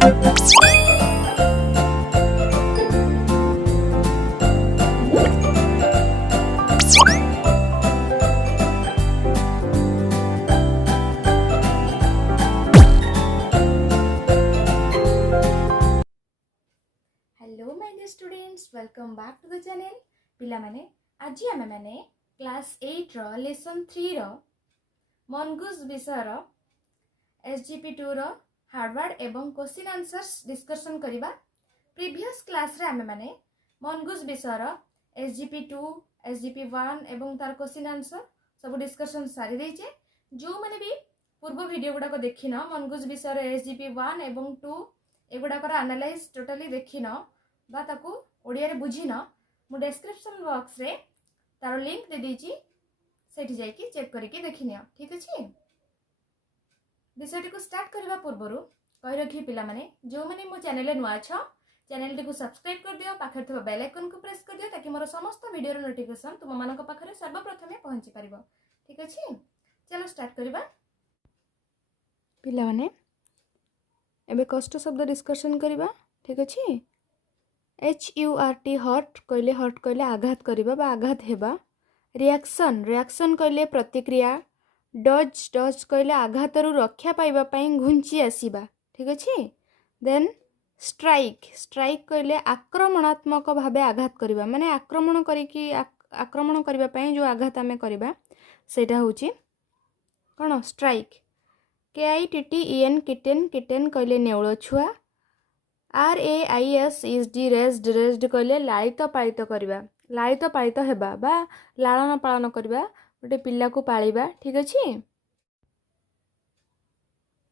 Hello my dear students, welcome back to the channel. पिला माने आज आमे माने क्लास 8 रो लेसन 3 रो मनगुज विषय रो SGP2 रो हार्डवर्ड एवं क्वेश्चन आंसर्स डिस्कशन करिबा। प्रीवियस क्लास रे आमे माने मनगुज विषय रो SGP2 SGP1 एवं तार क्वेश्चन आंसर सब डिस्कशन सारी देचे। जो माने भी पूर्व वीडियो गुडा को देखिन मनगुज विषय रो SGP1 एवं 2 एगुड़ाकर आनालाइज टोटाली देखिन बा ताकू ओडिया रे बुझिन मु डिस्क्रिप्शन बॉक्स रे तार लिंक दे दीची, सेठी जाइकी चेक करके देखिनियो। ठीक अछि। विषय को स्टार्ट करबा पूर्वरु कहि रखी पिला माने जो माने मो चैनल रे नुआ छ चैनल को सब्सक्राइब कर दियो, पाखर थबा बेल आइकन को प्रेस कर दियो ताकि मोर समस्त वीडियो रो नोटिफिकेशन तुम मानक पाखरे सर्वप्रथमे पहुंची परिबो। ठीक अछि। चलो स्टार्ट करबा पिला माने। एबे कष्ट शब्द डिस्कशन करिबा। ठीक अछि। HURT हर्ट कहले आघात करिबा बा आघात हेबा। रिएक्शन कहले प्रतिक्रिया। डज कहले आघात रु रक्षा पाइबा पई घुंची आसीबा। ठीक अछि। देन स्ट्राइक कहले आक्रमणात्मक भाबे आघात करिबा, माने आक्रमण करिबा पई जो आघात आमे करिबा सेटा होची कोन स्ट्राइक। KITTEN किटेन कहले नेउळ छुआ। RAISED रेज्ड कहले लालित पालित करिबा, लालित पालित हेबा बा लालन पालन करिबा, गोटे पिल्ला को पालिबा। ठीक अछि।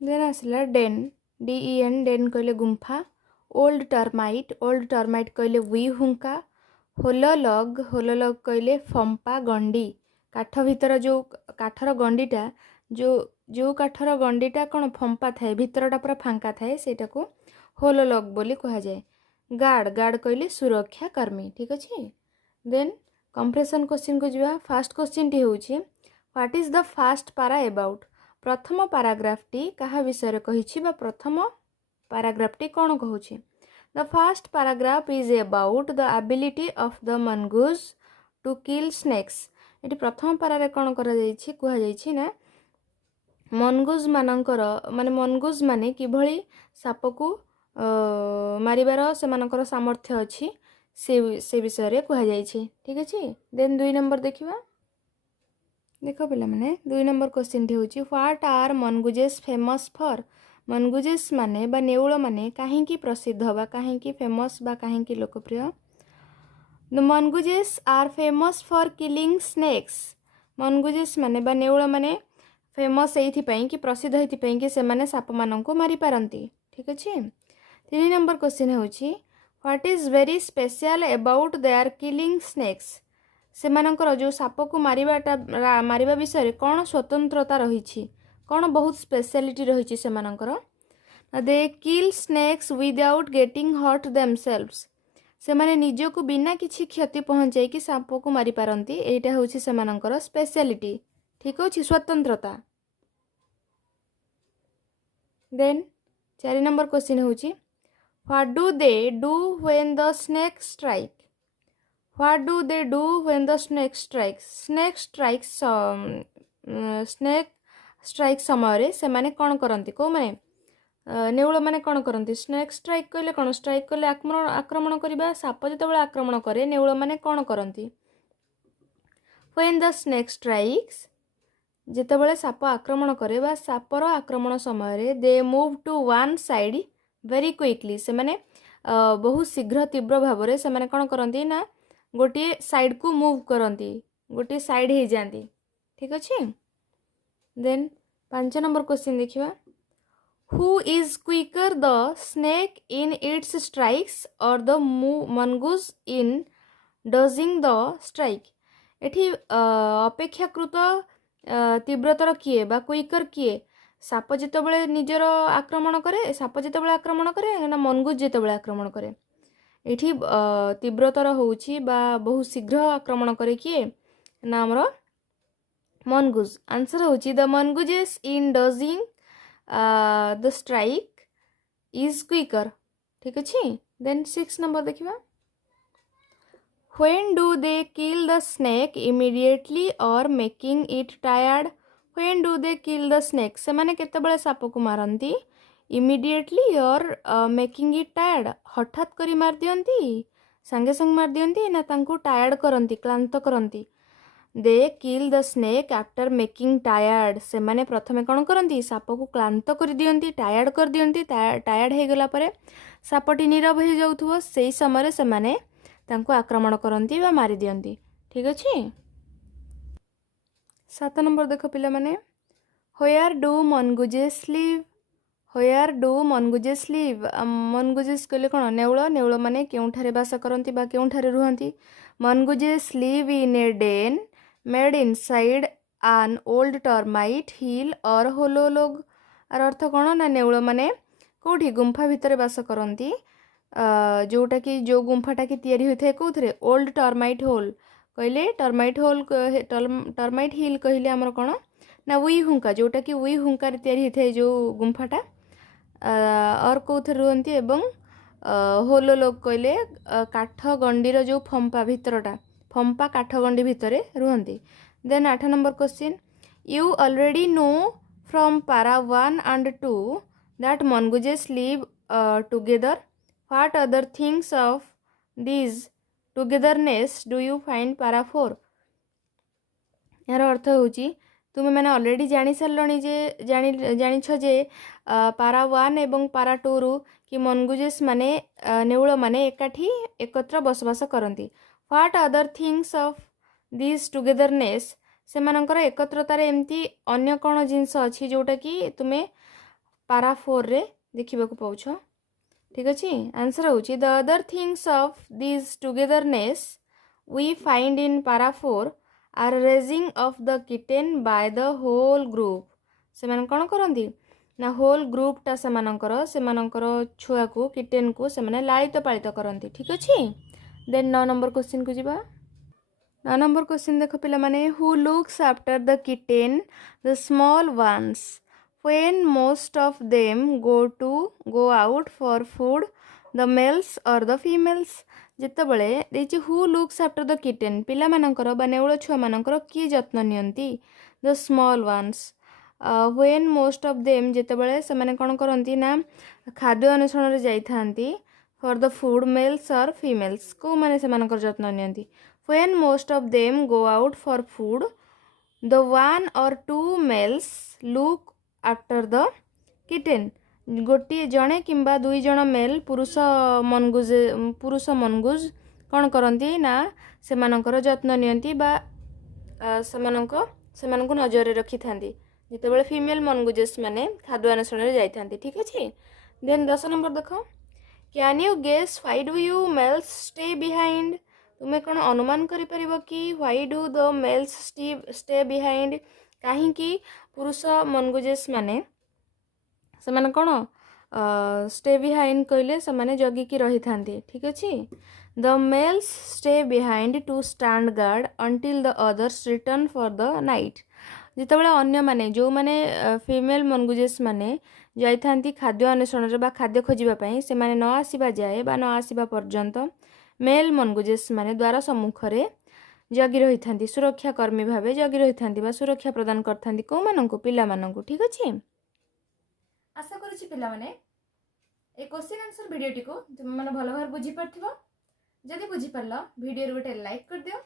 देन आसला DEN डेन कहले गुंफा। ओल्ड टर्माइट कहले वी हुंका। होलोलॉग कहले फंपा गंडी, काठ भीतर जो काठर गंडीटा जो काठर गंडीटा कौन फंपा थाए, भीतरटा पूरा फांका थाए, सेटा को होलोलॉग बोली कहा जाए। गार्ड कहले सुरक्षा कर्मी। ठीक अछि। देन कंप्रेशन क्वेश्चन को जिवा। फर्स्ट क्वेश्चन टी होउची what is the first para about. प्रथम पैराग्राफ टी कहा विषय रे कहिछि बा प्रथम पैराग्राफ टी कोन कहउछि। The first paragraph is about the ability of the mongoose to kill snakes. एटी प्रथम पारा रे कोन करा जाइछि कहा जाइछि ना मनगुज मानकर माने मनगुज माने किभଳି साप को मारिबार सेमानकर सामर्थ्य अछि से विषय रे कहा जाइछि। ठीक अछि। देन 2 नंबर देखिबा। देखो पिला माने 2 नंबर क्वेश्चन ठी होछि व्हाट आर मनगुजेस फेमस फॉर। मनगुजेस माने बा नेउळ माने काहे की प्रसिद्ध बा काहे की फेमस बा काहे की लोकप्रिय। The mongooses are famous for killing snakes. Mongooses माने बा नेउळ माने फेमस एथि पई कि प्रसिद्ध एथि पई कि से माने साप मानन को मारि पारंती। ठीक अछि। 3 नंबर क्वेश्चन होछि what is very special about their killing snakes. से मानकर जो साप को मारिबा विषय रे कोन स्वतंत्रता रहिछि, कोन बहुत स्पेशलिटी रहिछि से मानकर। They kill snakes without getting hurt themselves. से माने निजो को बिना किछि क्षति पहुंचाई कि साप को मारि पारंती, एटा होछि से मानकर स्पेशलिटी। ठीक अछि, स्वतंत्रता। देन 4 नंबर क्वेश्चन होछि what do they do when the snake strike. What do they do when the snake strike. Snake strike समय रे से माने कोन करंती को माने नेउळ माने कोन करंती। स्नेक स्ट्राइक कहले कोन स्ट्राइक कहले आक्रमण करिबा। साप जेतेबेले आक्रमण करे नेउळ माने कोन करंती। व्हेन द स्नेक स्ट्राइक्स जेतेबेले साप आक्रमण करे बा सापर आक्रमण समय रे they move to one side very quickly. से माने बहुत शीघ्र तीव्र भाव रे से माने कोन करंती ना गोटे साइड को मूव करंती, गोटे साइड हे जांती। ठीक अछि। देन 5 नंबर क्वेश्चन देखिबा who is quicker the snake in its strikes or the mongoose in dodging the strike. एठी अपेक्षाकृत तीव्रतर किए बा क्विकर किए, साप जेतेबेले निजर आक्रमण करे, साप जेतेबेले आक्रमण करे ना मनगुज जेतेबेले आक्रमण करे। एठी तीव्रतर होउछि बा बहुत शीघ्र आक्रमण करे किए ना हमरो मनगुज। आंसर होउछि the mongooses in dodging the strike is quicker ठीक अच्छे। देन 6 नंबर देखिबा When do they kill the snake immediately or making it tired? When do they kill the snake? ସେମାନେ କେତେବେଳେ ସାପକୁ ମାରନ୍ତି immediately or making it tired? ହଠାତ୍ କରି ମାରି ଦିଅନ୍ତି ସାଙ୍ଗେ ସାଙ୍ଗେ ମାରି ଦିଅନ୍ତି ନା ତାଙ୍କୁ ଟାୟାର୍ଡ କରନ୍ତି କ୍ଳାନ୍ତ କରନ୍ତି। ଦେ କିଲ୍ ଦ ସ୍ନେକ୍ ଆଫ୍ଟର ମେକିଂ ଟାୟାର୍ଡ ସେମାନେ ପ୍ରଥମେ କ'ଣ କରନ୍ତି ସାପକୁ କ୍ଳାନ୍ତ କରିଦିଅନ୍ତି ଟାୟାର୍ଡ କରିଦିଅନ୍ତି। ଟାୟାର୍ଡ ହେଇଗଲା ପରେ ସାପଟି ନୀରବ ହେଇଯାଉଥିବ ସେଇ ସମୟରେ ସେମାନେ ତାଙ୍କୁ ଆକ୍ରମଣ କରନ୍ତି ବା ମାରି ଦିଅନ୍ତି ଠିକ୍ ଅଛି। 7 ନମ୍ବର ଦେଖ ପିଲାମାନେ where do mongooses live where do mongooses live mongooses କହିଲେ କ'ଣ ନେଉଳ ନେଉଳ ମାନେ କେଉଁଠାରେ ବାସ କରନ୍ତି ବା କେଉଁଠାରେ ରୁହନ୍ତି। Mongooses live in a den made inside an old termite hill or hollow log। ଆର ଅର୍ଥ କ'ଣ ନା ନେଉଳ ମାନେ କେଉଁଠି ଗୁମ୍ଫା ଭିତରେ ବାସ କରନ୍ତି जोटा कि जो गुंफाटा कि तैयारी होता है कौन ओल्ड टर्माइट होल कहले टर्माइट होल टर्माइट हिल कहले आमर कौन ना उई हुंका जोटा कि उई हुंकार तैयारी होता है जो गुंफाटा और कौन रुहती एवं होलो लोग कहले काठ गंडीर जो फंपा भितरटा फंपा काठ गंडी भितर रुहती। Then 8 number question you already know from para 1 and 2 that mongooses live together। What other things of these togetherness do you find para 4? यार अर्थ होची तुम मैंने ऑलरेडी जानी सारे जे जानिछ जे पारा 1 एवं पारा 2 रु कि मनगुजेस माने नेउल माने एकाठी एकत्र बसवास करती। What other things of this togetherness से मानकर एकत्रतार एमती अन्य कौन जिनस अच्छी जोटा कि तुम्हें पारा 4 रे देखा पाउछ ठीक अच्छे। आंसर होची the other things of this togetherness we find in para 4 are raising of the kitten by the whole group से माने कौन करती ना होल ग्रुपटा से छुआ को किटेन को से माने लालित पालित करती ठीक अच्छे। देन 9 नंबर क्वेश्चन को जीवा 9 नंबर क्वेश्चन देख पिला माने who looks after the kitten the small ones when most of them go out for food the males or the females। ଯେତେବେଳେ ଦେଇଛି ହୁ ଲୁକ୍ସ ଆଫ୍ଟର ଦ କିଟେନ୍ ପିଲାମାନଙ୍କର ବା ନେଉଳ ଛୁଆମାନଙ୍କର କିଏ ଯତ୍ନ ନିଅନ୍ତି the small ones. When most of them ଯେତେବେଳେ ସେମାନେ କ'ଣ କରନ୍ତି ନା ଖାଦ୍ୟ ଅନ୍ୱେଷଣରେ ଯାଇଥାନ୍ତି for the food males or females କେଉଁମାନେ ସେମାନଙ୍କର ଯତ୍ନ ନିଅନ୍ତି। When most of them go out for food the 1 or 2 males look after the kitten गोटे जड़े किंबा 2 जण मेल पुरुष मनगुज कौन करती ना सेमानकर जत्न नियंती बा सेमानको नजर रखी था जितेबाला फीमेल मनगुजेस माने खाद्य अन्वेषण जाइथांती ठीक अच्छे। देन 10 नंबर देख can you guess why do you males stay behind तुम्हें कौन अनुमान कर कि why do the males stay behind कहीं पुरुष मनगुजेस माने से माने कौन स्टे बिहाइंड कहले से माने जगिकी रही था ठीक अच्छे। The males stay behind to stand guard until the others return for the night जितेबाला अन्य माने जो माने फीमेल मनगुजेस माने जाइथांती खाद्य अन्वेषण बा खाद्य खोजापी से माने न आसिबा जाए बा न आसिबा पर्यंत मेल मनगुजेस माने द्वार सम्मुख रे जगी रही था सुरक्षा कर्मी भाव जगी रही था सुरक्षा प्रदान करथांती को माननकु पिला माननकु ठीक अच्छे। आशा करूची पिला माने ए क्वेश्चन आंसर वीडियोटी को तुम माने भलो भाव बुझी पारथिबो जदि बुझी पारलो वीडियो रे गोटे लाइक कर दियो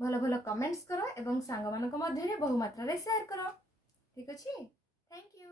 भलो भलो कमेंट्स करो एवं सांग मानक मध्य रे बहु मात्रा रे शेयर करो ठीक अच्छे। Thank you.